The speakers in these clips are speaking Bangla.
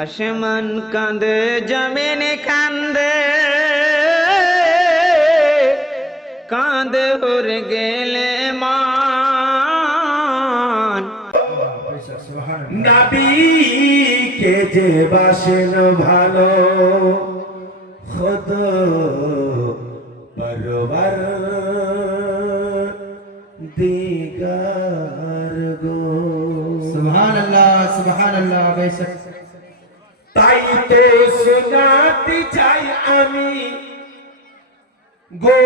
আসমান কাঁদে জমিন কান্দে, কাঁদে উড়ে গেলে মান। নবীকে যে বাসেন ভালো খুদ বরবার দিগার গো। সুবহানাল্লাহ বেশক। তাই তো শোনাতে চাই আমি গো,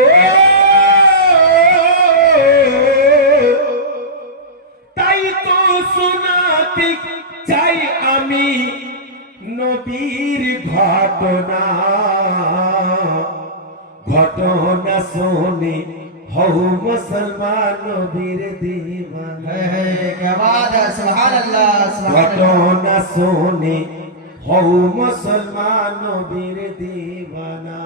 তাই তো শোনাতে চাই আমি নবীর ঘটনা। ঘটনা শুনে হও মুসলমান নবীর দিওয়ানা। क्या बात है, सुबहानल्लाह ঘটনা শুনে হও মুসলমান নবীর দিওয়ানা।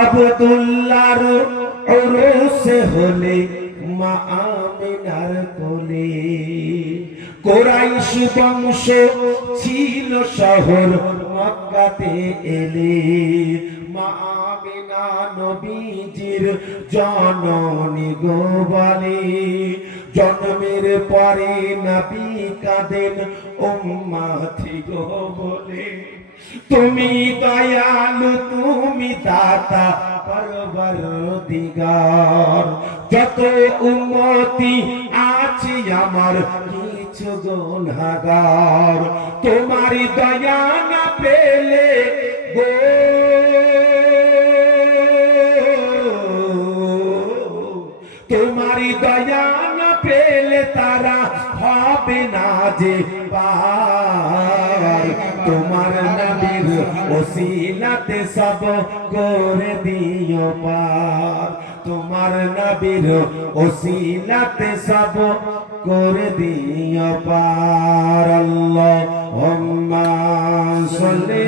আব্দুল্লাহর উরুস হলে মা আমিনার কোলে, কুরাইশ বংশ ছিল শহর মক্কাতে এলে। মা আমিনা নবীজির জননী গো বলে, জন্মের পরে নবী কাঁদেন উম্মতি গো বলে। তুমি দয়ালু তুমি দাতা পরবর্তীগার, যত উম্মতি আছে আমার কিছু গুনাহগার। তোমারি দয়া না পেলে গো, তোমারি দয়া না পেলে তারা হবে না যে পার। তোমার নবীর ওসিলাতে সব করে দিও পার। তোমার নবীর ওসিলাতে সব করে দিও পার। আল্লাহুম্মা সাল্লি